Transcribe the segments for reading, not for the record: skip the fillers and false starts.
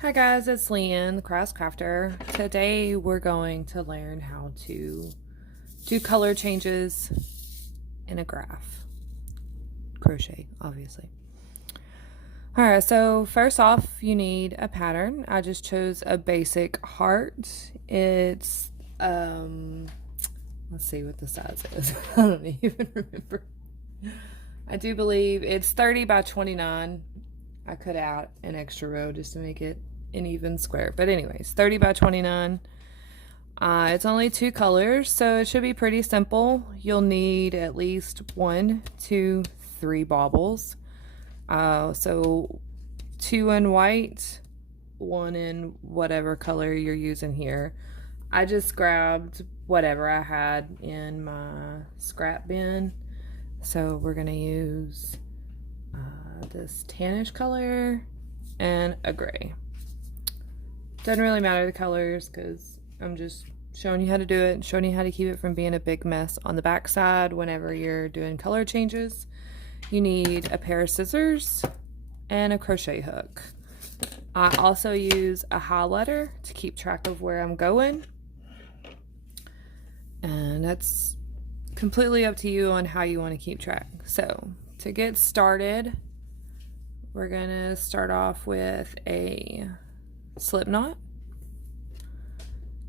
Hi guys, it's Leanne, the Cross Crafter. Today we're going to learn how to do color changes in a graph. Crochet, obviously. Alright, so first off you need a pattern. I just chose a basic heart. It's, let's see what the size is. I don't even remember. I do believe it's 30 by 29. I cut out an extra row just to make it an even square. But anyways, 30 by 29. It's only 2 colors, so it should be pretty simple. You'll need at least 1, 2, 3 bobbles. So 2 in white, 1 in whatever color you're using here. I just grabbed whatever I had in my scrap bin. So we're gonna use this tannish color and a gray. Doesn't really matter the colors because I'm just showing you how to do it and showing you how to keep it from being a big mess on the back side whenever you're doing color changes. You need a pair of scissors and a crochet hook. I also use a highlighter to keep track of where I'm going, and that's completely up to you on how you want to keep track. So to get started, we're gonna start off with a slip knot.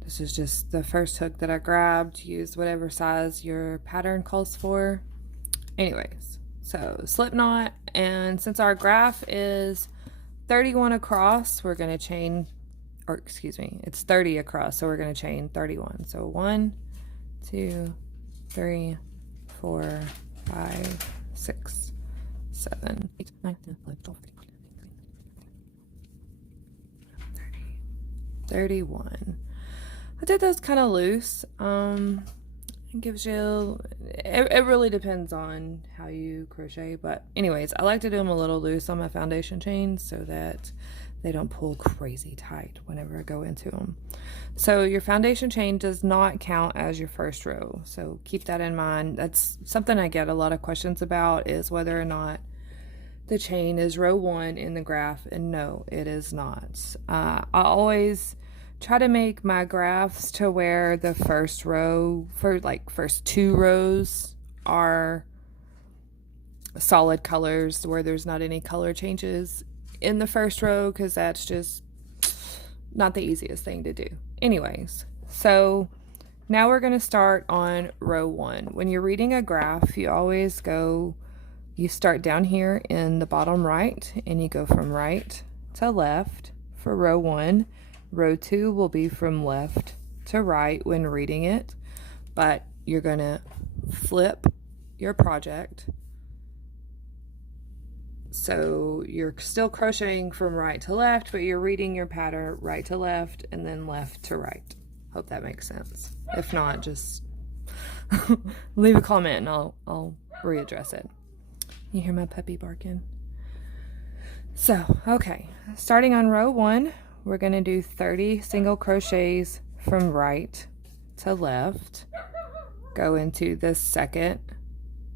This is just the first hook that I grabbed. Use whatever size your pattern calls for. Anyways, so slip knot, and since our graph is 31 across, we're gonna chain, or excuse me, it's 30 across, so we're gonna chain 31. So 1, 2, 3, 4, 5, 6, 7, 8, 9, 10, 11, 12, 31. I did those kind of loose. It gives you, it really depends on how you crochet, but anyways, I like to do them a little loose on my foundation chains so that they don't pull crazy tight whenever I go into them. So your foundation chain does not count as your first row, so keep that in mind. That's something I get a lot of questions about, is whether or not the chain is row 1 in the graph, and no, it is not. I always try to make my graphs to where the first row, first 2 rows are solid colors, where there's not any color changes in the first row, because that's just not the easiest thing to do. Anyways, so now we're going to start on row 1. When you're reading a graph, you start down here in the bottom right, and you go from right to left for row 1. Row 2 will be from left to right when reading it, but you're going to flip your project. So you're still crocheting from right to left, but you're reading your pattern right to left and then left to right. Hope that makes sense. If not, just leave a comment and I'll readdress it. You hear my puppy barking? So, okay, starting on row 1, we're going to do 30 single crochets from right to left. Go into the second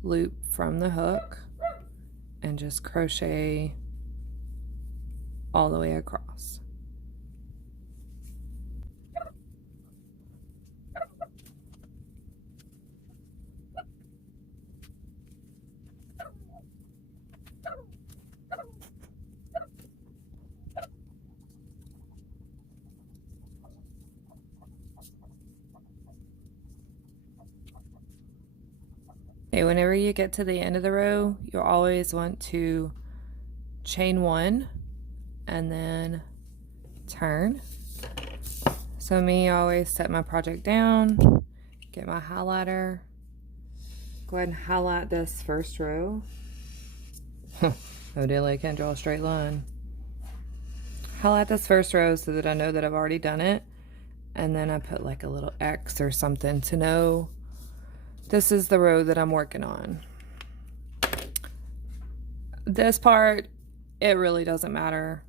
loop from the hook and just crochet all the way across. Okay, whenever you get to the end of the row, you'll always want to chain 1 and then turn. So I always set my project down, get my highlighter, go ahead and highlight this first row. Evidently I can't draw a straight line. Highlight this first row so that I know that I've already done it, and then I put like a little X or something to know this is the row that I'm working on. This part, it really doesn't matter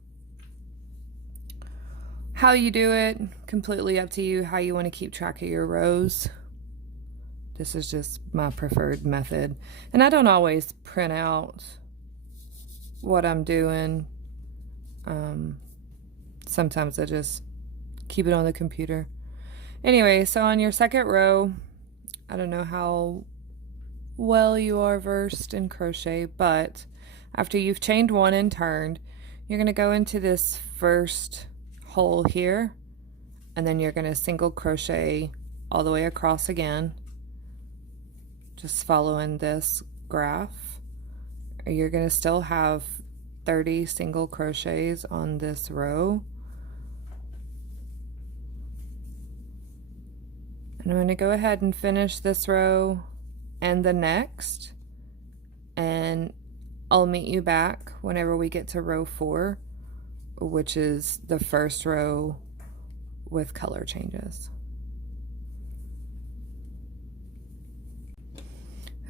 how you do it. Completely up to you how you want to keep track of your rows. This is just my preferred method, and I don't always print out what I'm doing. sometimes I just keep it on the computer. Anyway, so on your second row, I don't know how well you are versed in crochet, but after you've chained one and turned, you're going to go into this first hole here, and then you're going to single crochet all the way across again, just following this graph. You're going to still have 30 single crochets on this row. And I'm going to go ahead and finish this row and the next, and I'll meet you back whenever we get to row 4, which is the first row with color changes.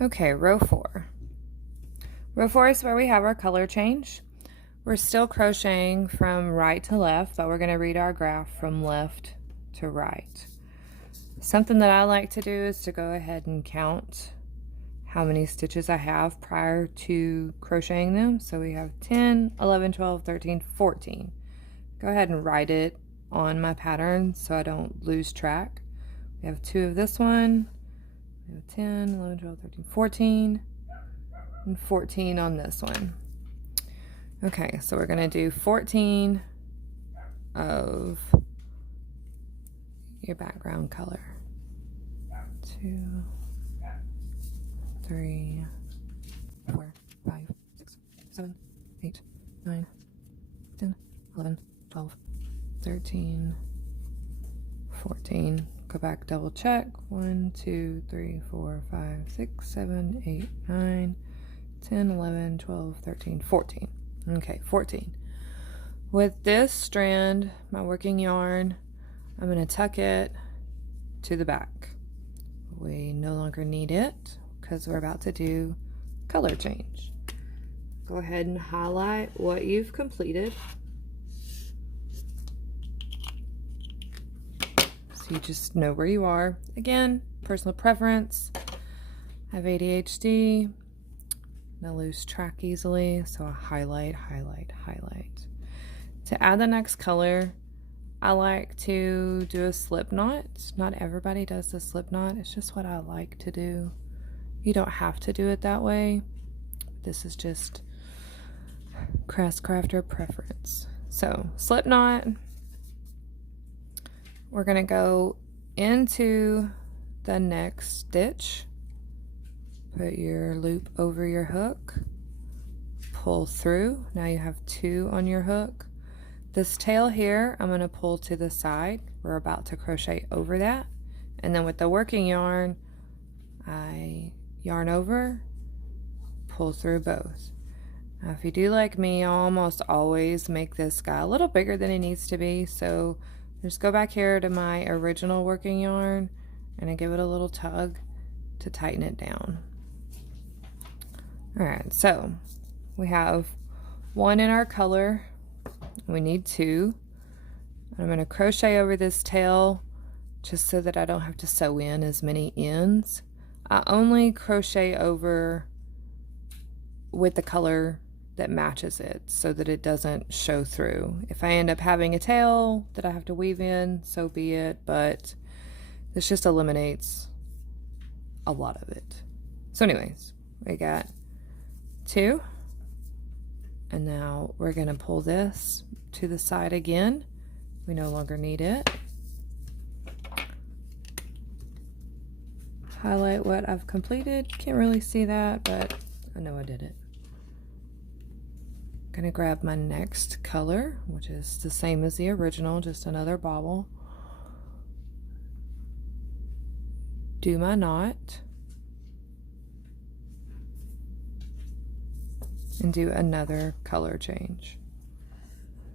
Okay, row 4. Row 4 is where we have our color change. We're still crocheting from right to left, but we're going to read our graph from left to right. Something that I like to do is to go ahead and count how many stitches I have prior to crocheting them. So we have 10, 11, 12, 13, 14. Go ahead and write it on my pattern so I don't lose track. We have 2 of this one. We have 10, 11, 12, 13, 14, and 14 on this one. Okay, so we're going to do 14 of your background color. 2, 3, 4, 5, 6, 7, 8, 9, 10, 11, 12, 13, 14. Go back, double check. 1, 2, 3, 4, 5, 6, 7, 8, 9, 10, 11, 12, 13, 14. Okay, 14. With this strand, my working yarn, I'm going to tuck it to the back. We no longer need it because we're about to do color change. Go ahead and highlight what you've completed. So you just know where you are. Again, personal preference. I have ADHD. I lose track easily, so I highlight, highlight, highlight. To add the next color, I like to do a slip knot. Not everybody does the slip knot. It's just what I like to do. You don't have to do it that way. This is just crafter preference. So slip knot. We're going to go into the next stitch. Put your loop over your hook. Pull through. Now you have 2 on your hook. This tail here, I'm going to pull to the side. We're about to crochet over that. And then with the working yarn, I yarn over, pull through both. Now if you do like me, I almost always make this guy a little bigger than he needs to be. So just go back here to my original working yarn and I give it a little tug to tighten it down. Alright, so we have 1 in our color. We need 2. I'm going to crochet over this tail just so that I don't have to sew in as many ends. I only crochet over with the color that matches it so that it doesn't show through. If I end up having a tail that I have to weave in, so be it, but this just eliminates a lot of it. So anyways, we got 2. And now we're going to pull this to the side again. We no longer need it. Highlight what I've completed. Can't really see that, but I know I did it. I'm going to grab my next color, which is the same as the original, just another bobble. Do my knot. And do another color change.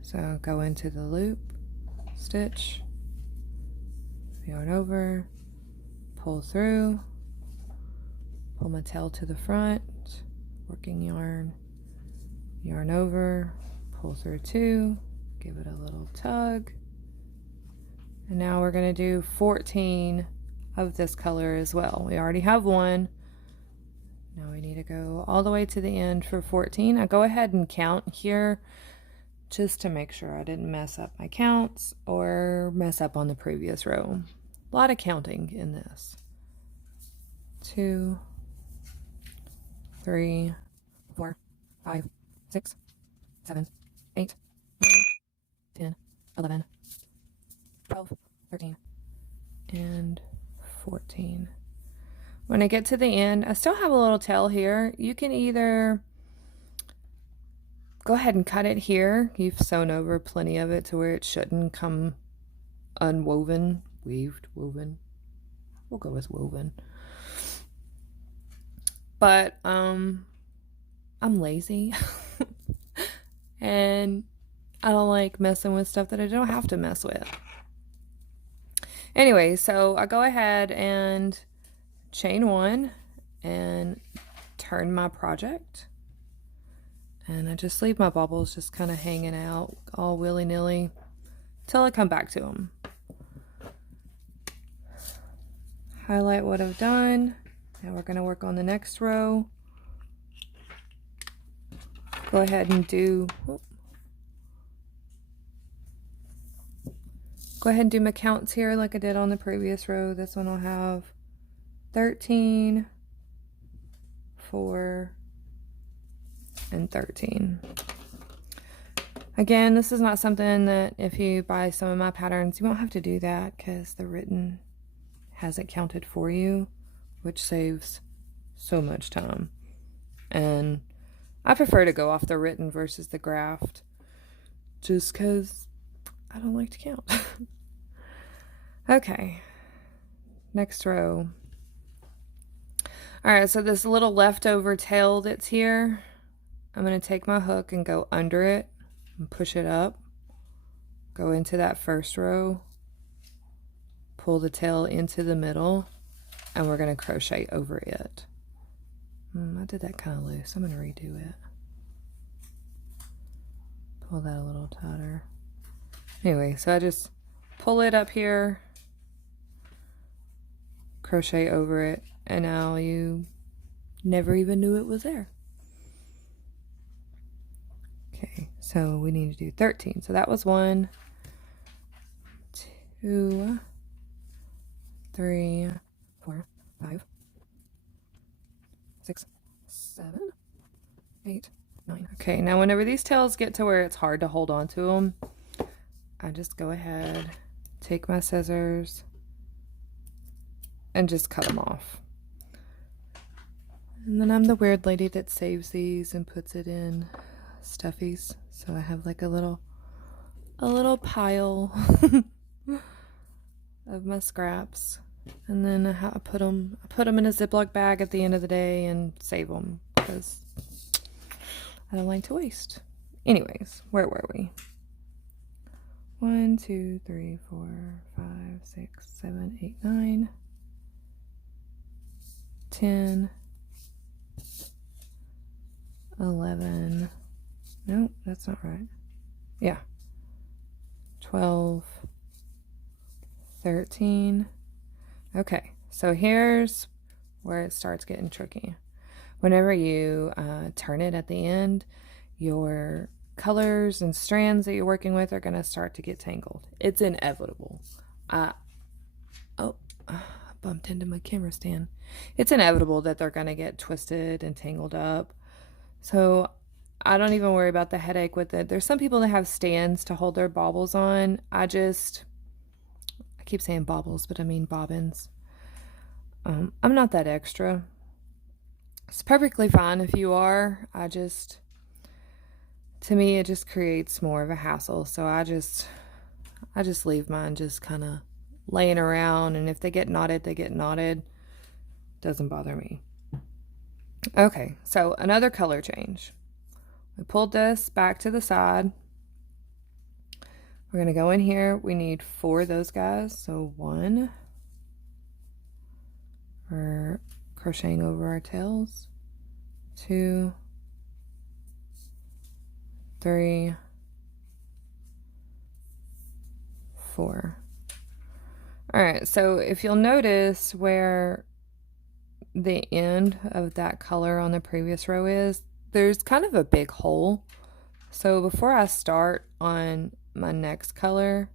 So go into the loop, stitch, yarn over, pull through, pull my tail to the front, working yarn, yarn over, pull through 2, give it a little tug, and now we're going to do 14 of this color as well. We already have 1. Now we need to go all the way to the end for 14. I go ahead and count here just to make sure I didn't mess up my counts or mess up on the previous row. A lot of counting in this. 2, 3, 4, 5, 6, 7, 8, 9, 10, 11, 12, 13, and 14. When I get to the end, I still have a little tail here. You can either go ahead and cut it here. You've sewn over plenty of it to where it shouldn't come unwoven, woven. We'll go with woven. But I'm lazy and I don't like messing with stuff that I don't have to mess with. Anyway, so I go ahead and chain 1 and turn my project, and I just leave my bobbles just kind of hanging out all willy-nilly till I come back to them. Highlight what I've done. Now we're going to work on the next row. Go ahead and do my counts here like I did on the previous row. This one will have 13, 4, and 13. Again, this is not something that if you buy some of my patterns, you won't have to do that because the written has it counted for you, which saves so much time. And I prefer to go off the written versus the graphed just because I don't like to count. Okay, next row. All right, so this little leftover tail that's here, I'm going to take my hook and go under it and push it up, go into that first row, pull the tail into the middle, and we're going to crochet over it. I did that kind of loose. I'm going to redo it. Pull that a little tighter. Anyway, so I just pull it up here, crochet over it, and now you never even knew it was there. Okay, so we need to do 13. So that was 1, 2, 3, 4, 5, 6, 7, 8, 9. Okay, now whenever these tails get to where it's hard to hold on to them, I just go ahead, take my scissors, and just cut them off. And then I'm the weird lady that saves these and puts it in stuffies. So I have like a little pile of my scraps. And then I put them in a Ziploc bag at the end of the day and save them because I don't like to waste. Anyways, where were we? 1, 2, 3, 4, 5, 6, 7, 8, 9, 10, 11. Nope, that's not right. Yeah. 12, 13. Okay, so here's where it starts getting tricky. Whenever you turn it at the end, your colors and strands that you're working with are going to start to get tangled. It's inevitable. Oh, I bumped into my camera stand. It's inevitable that they're going to get twisted and tangled up. So I don't even worry about the headache with it. There's some people that have stands to hold their baubles on. I keep saying baubles, but I mean bobbins. I'm not that extra. It's perfectly fine if you are. To me, it just creates more of a hassle. So I just leave mine just kind of laying around. And if they get knotted, they get knotted. Doesn't bother me. Okay, so another color change. We pulled this back to the side. We're going to go in here. We need 4 of those guys. So 1. We're crocheting over our tails. 2, 3, 4. All right, so if you'll notice where the end of that color on the previous row is, there's kind of a big hole So before I start on my next color,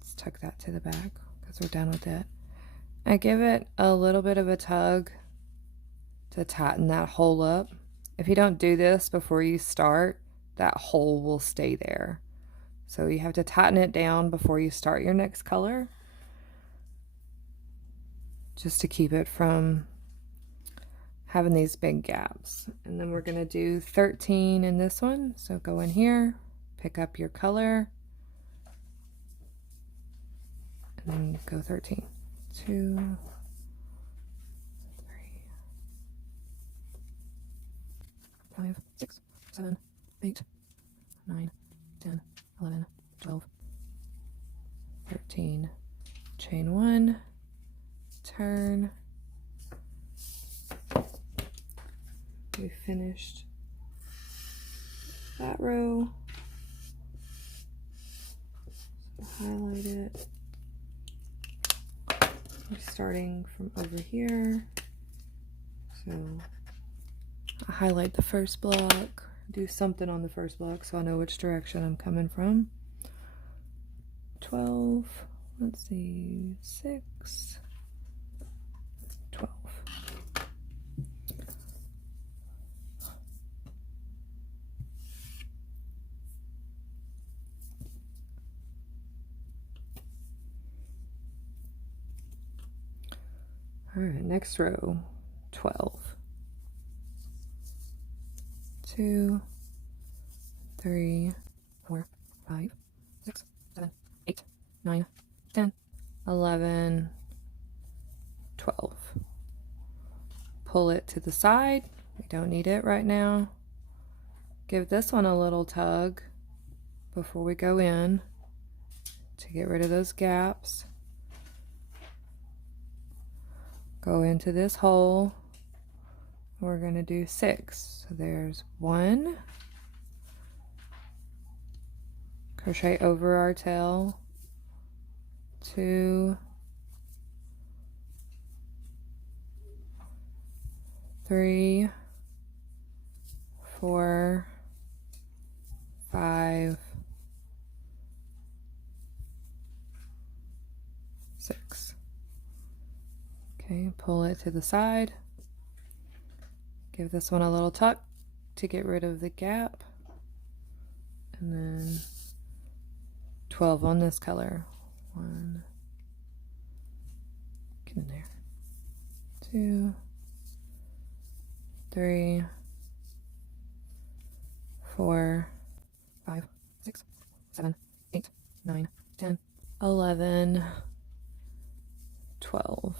let's tuck that to the back because we're done with it. I give it a little bit of a tug to tighten that hole up. If you don't do this before you start, that hole will stay there. So you have to tighten it down before you start your next color, just to keep it from having these big gaps. And then we're going to do 13 in this one. So go in here, pick up your color, and then go 13. 2, 3, 5, 6, 7, 8, 9, 10, 11, 12, 13. Chain 1, turn. We finished that row. So highlight it. We're starting from over here. So I highlight the first block, do something on the first block so I know which direction I'm coming from. 12, let's see, 6, 12. All right, next row, 12. 2, 3, 4, 5, 6, 7, 8, 9, 10, 11, 12. Pull it to the side. We don't need it right now. Give this one a little tug before we go in to get rid of those gaps. Go into this hole. We're going to do 6. So there's 1. Crochet over our tail. 2, 3, 4, 5, 6. Okay, pull it to the side. Give this one a little tuck to get rid of the gap. And then 12 on this color. 1, get in there. 2, 3, 4, 5, 6, 7, 8, 9, 10, 11, 12.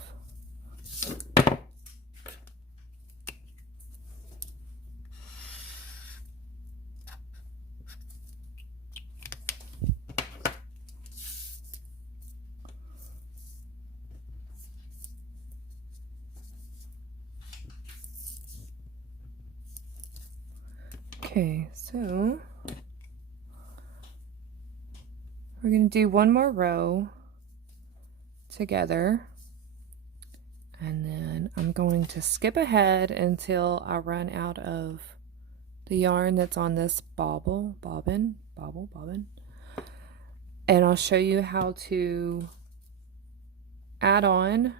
Okay, so we're going to do one more row together, and then I'm going to skip ahead until I run out of the yarn that's on this bobbin, and I'll show you how to add on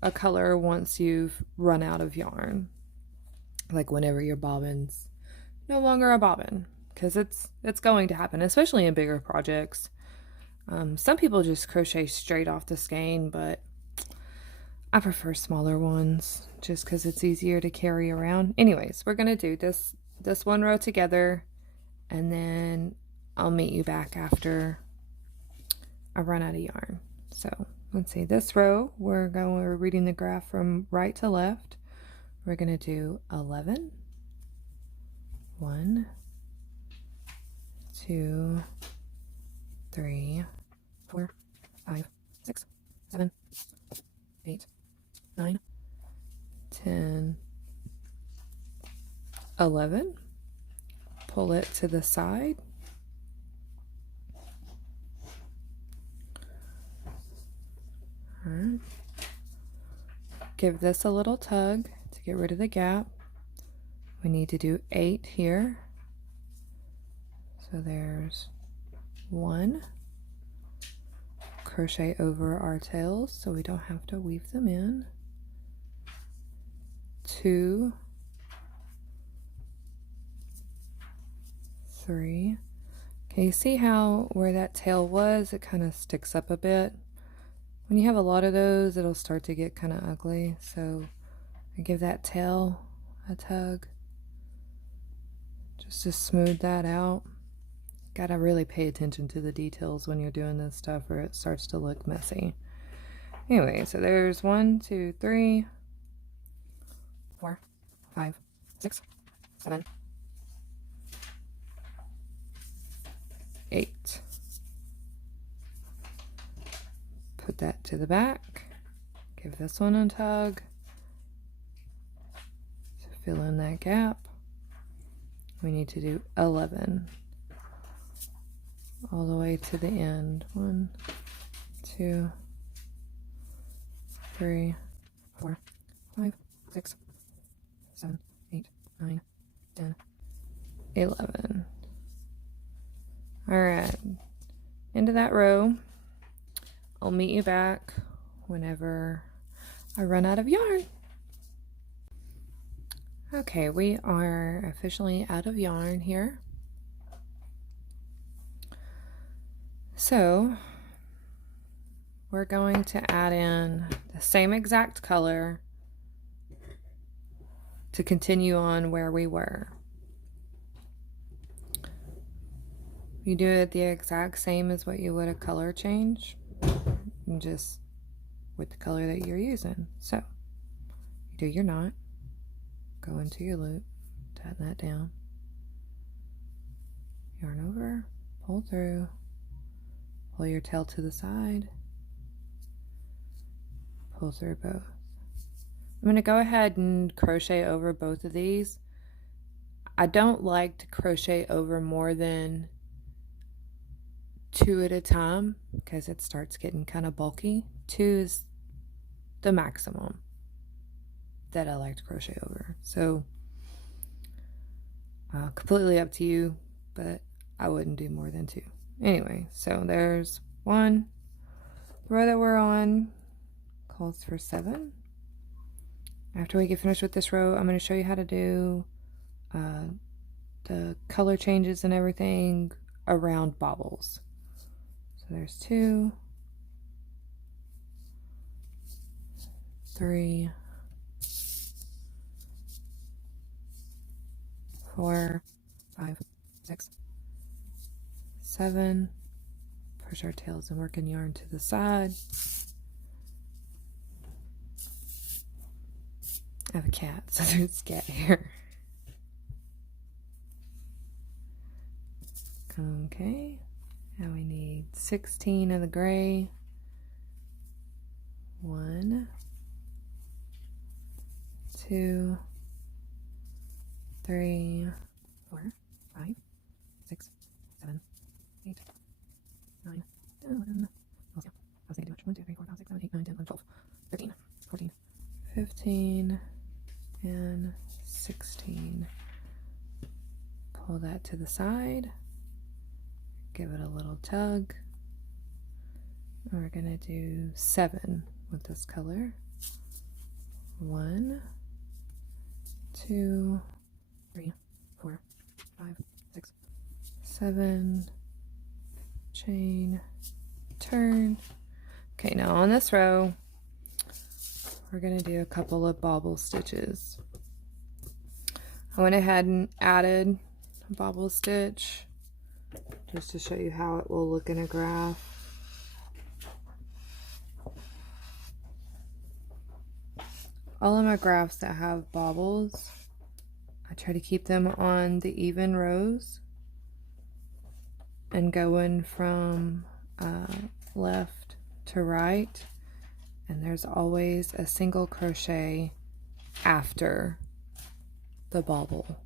a color once you've run out of yarn. Like whenever your bobbin's no longer a bobbin, because it's going to happen, especially in bigger projects. Some people just crochet straight off the skein, but I prefer smaller ones just because it's easier to carry around. Anyways, we're gonna do this one row together, and then I'll meet you back after I run out of yarn. So let's see, this row we're reading the graph from right to left. We're going to do 11, 1, 2, 3, 4, 5, 6, 7, 8, 9, 10, 11. Pull it to the side. All right. Give this a little tug to get rid of the gap. We need to do 8 here. So there's 1. Crochet over our tails so we don't have to weave them in. 2, 3. Okay, you see how where that tail was, it kind of sticks up a bit. When you have a lot of those, it'll start to get kind of ugly. So I give that tail a tug just to smooth that out. Gotta really pay attention to the details when you're doing this stuff or it starts to look messy. Anyway, so there's 1, 2, 3, 4, 5, 6, 7, 8. Put that to the back. Give this one a tug to fill in that gap. We need to do 11 all the way to the end. 1, 2, 3, 4, 5, 6, 7, 8, 9, 10, 11. All right, into that row. I'll meet you back whenever I run out of yarn. Okay, we are officially out of yarn here. So we're going to add in the same exact color to continue on where we were. You do it the exact same as what you would a color change, just with the color that you're using. So you do your knot, go into your loop, tighten that down, yarn over, pull through, pull your tail to the side, pull through both. I'm going to go ahead and crochet over both of these. I don't like to crochet over more than 2 at a time because it starts getting kind of bulky. 2 is the maximum that I like to crochet over. So completely up to you, but I wouldn't do more than 2. Anyway, so there's 1. The row that we're on calls for 7. After we get finished with this row, I'm going to show you how to do the color changes and everything around bobbles. So there's 2, 3, 4, 5, 6, 7. Push our tails and working yarn to the side. I have a cat, so there's a cat here. Okay, now we need 16 of the gray. 1, 2, 3, 4, 5, 6, 7, 8, 9, 10, 11. I was thinking too much. 1, 2, 3, 4, 5, 6, 7, 8, 9, 10, 11, 12, 13, 14, 15, and 16. Pull that to the side. Give it a little tug. We're going to do 7 with this color. 1, 2, 3, 4, 5, 6, 7. Chain, turn. Okay, now on this row, we're going to do a couple of bobble stitches. I went ahead and added a bobble stitch just to show you how it will look in a graph. All of my graphs that have bobbles, I try to keep them on the even rows and going from left to right, and there's always a single crochet after the bobble.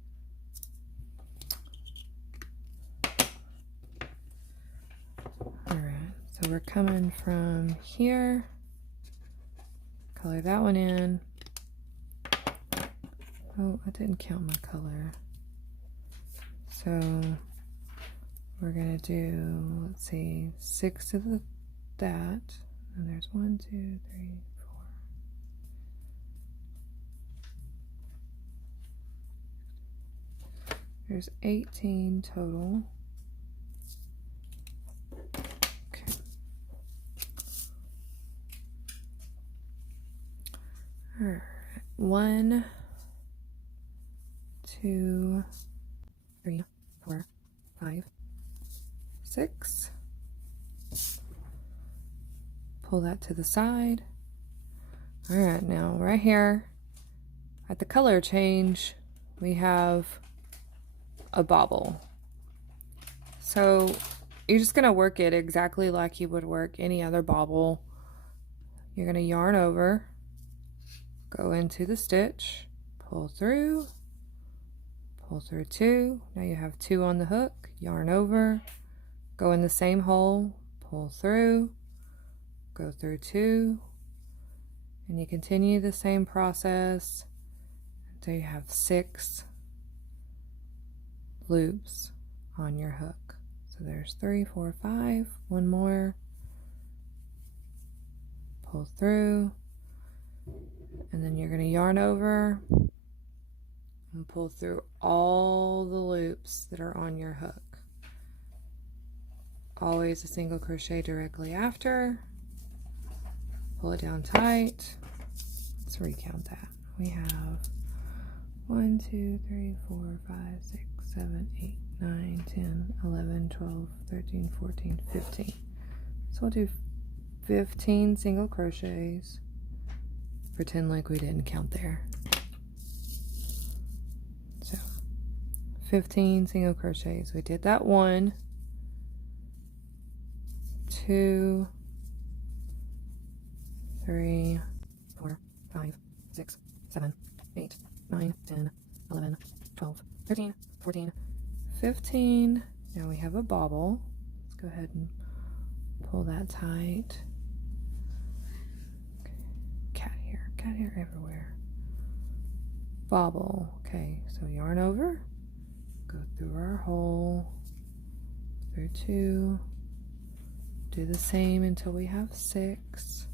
Alright, so we're coming from here, color that one in, Oh, I didn't count my color. So we're gonna do, let's see, 6 of that, and there's 1, 2, 3, 4. There's 18 total. Okay. All right. 1, 2, 3, 4, 5, 6. Pull that to the side. All right, now right here at the color change, we have a bobble. So you're just gonna work it exactly like you would work any other bobble. You're gonna yarn over, go into the stitch, pull through 2. Now you have 2 on the hook, yarn over, go in the same hole, pull through, go through 2, and you continue the same process until you have 6 loops on your hook. So there's 3, 4, 5, 1 more, pull through, and then you're going to yarn over and pull through all the loops that are on your hook. Always a single crochet directly after. Pull it down tight. Let's recount that. We have 1, 2, 3, 4, 5, 6, 7, 8, 9, 10, 11, 12, 13, 14, 15. So we'll do 15 single crochets. Pretend like we didn't count there. So 15 single crochets. We did that 1, 2, 3, 4, 5, 6, 7, 8, 9, 10, 11, 12, 13, 14, 15. Now we have a bobble. Let's go ahead and pull that tight. Okay. Cat hair everywhere. Bobble. Okay, so yarn over, go through our hole, through 2, do the same until we have 6.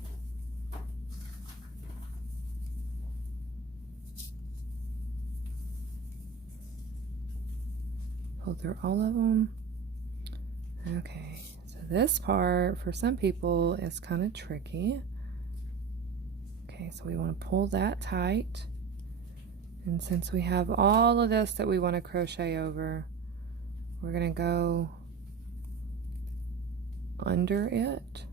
Pull through all of them. Okay, so this part for some people is kind of tricky. Okay, so we want to pull that tight, and since we have all of this that we want to crochet over, we're going to go under it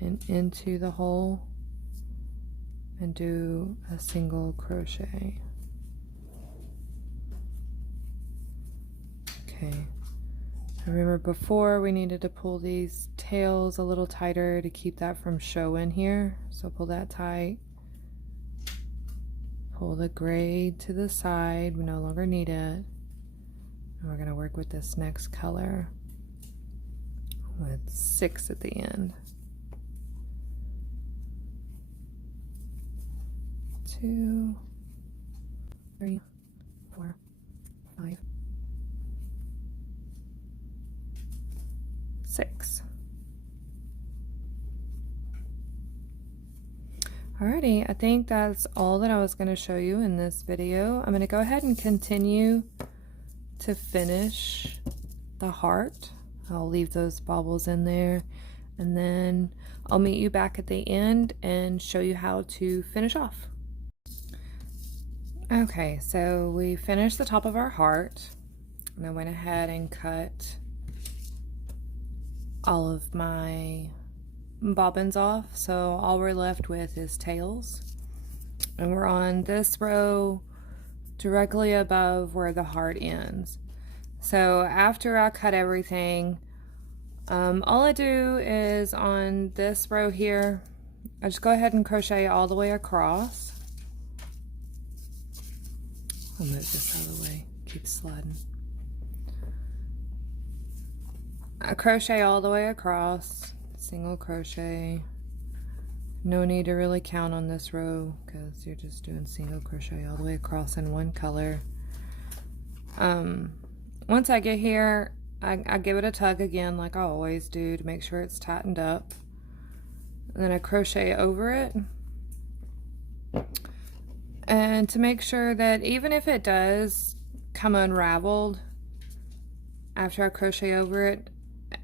and into the hole and do a single crochet. Okay, remember before we needed to pull these tails a little tighter to keep that from showing here. So pull that tight. Pull the gray to the side. We no longer need it. And we're going to work with this next color with 6 at the end. 2, 3, 4, 5, 6. Alrighty, I think that's all that I was going to show you in this video. I'm going to go ahead and continue to finish the heart. I'll leave those bobbles in there, and then I'll meet you back at the end and show you how to finish off. Okay, so we finished the top of our heart, and I went ahead and cut all of my bobbins off, so all we're left with is tails, and we're on this row directly above where the heart ends. So after I cut everything, all I do is on this row here, I just go ahead and crochet all the way across. I'll move this out of the way, keep sliding. I crochet all the way across, single crochet, No need to really count on this row because you're just doing single crochet all the way across in one color. Once I get here, I give it a tug again like I always do to make sure it's tightened up. And then I crochet over it. And to make sure that even if it does come unraveled after I crochet over it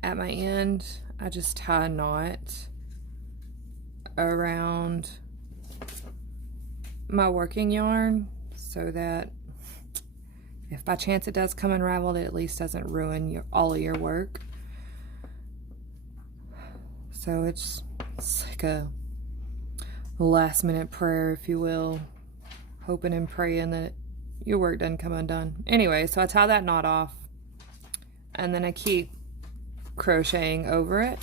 at my end, I just tie a knot around my working yarn so that if by chance it does come unraveled, it at least doesn't ruin all of your work. So it's like a last minute prayer, if you will, hoping and praying that your work doesn't come undone. Anyway, so I tie that knot off and then I keep crocheting over it.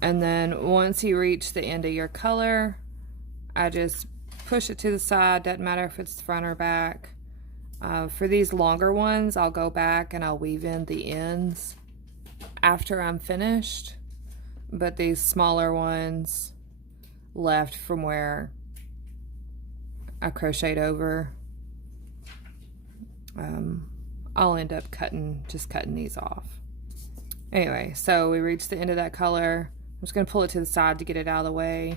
And then once you reach the end of your color, I just push it to the side. Doesn't matter if it's front or back. For these longer ones, I'll go back and I'll weave in the ends after I'm finished. But these smaller ones left from where I crocheted over, I'll end up just cutting these off. Anyway, so we reached the end of that color. I'm just going to pull it to the side to get it out of the way.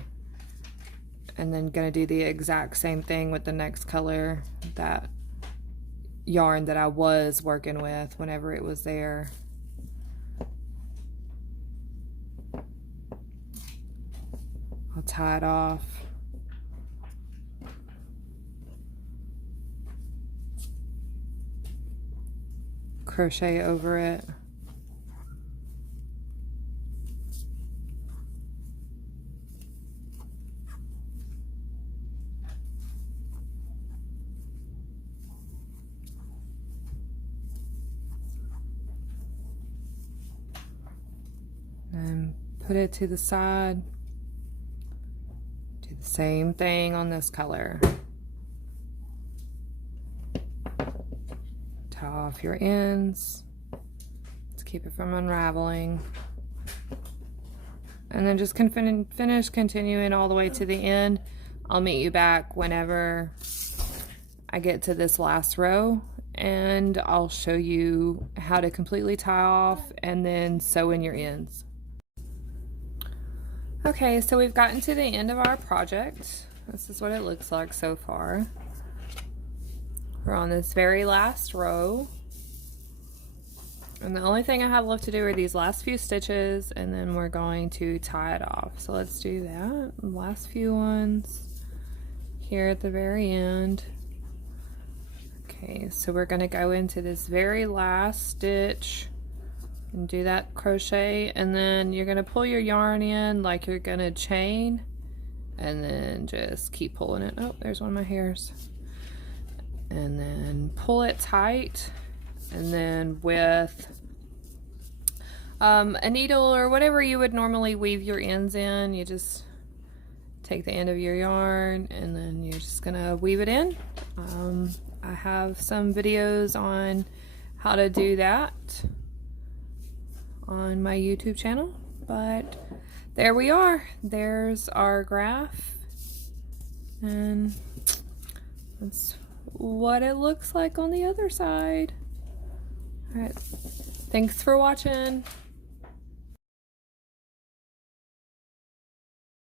And then going to do the exact same thing with the next color, that yarn that I was working with whenever it was there. I'll tie it off. Crochet over it. And put it to the side. Do the same thing on this color. Tie off your ends to keep it from unraveling. And then just finish continuing all the way to the end. I'll meet you back whenever I get to this last row, and I'll show you how to completely tie off and then sew in your ends. Okay, so we've gotten to the end of our project. This is what it looks like so far. We're on this very last row. And the only thing I have left to do are these last few stitches, and then we're going to tie it off. So let's do that. Last few ones here at the very end. Okay, so we're going to go into this very last stitch and do that crochet, and then you're going to pull your yarn in like you're going to chain, and then just keep pulling it. Oh, there's one of my hairs. And then pull it tight, and then with a needle or whatever you would normally weave your ends in, you just take the end of your yarn and then you're just gonna weave it in. I have some videos on how to do that on my YouTube channel, but there we are. There's our graph, and that's what it looks like on the other side. All right, thanks for watching.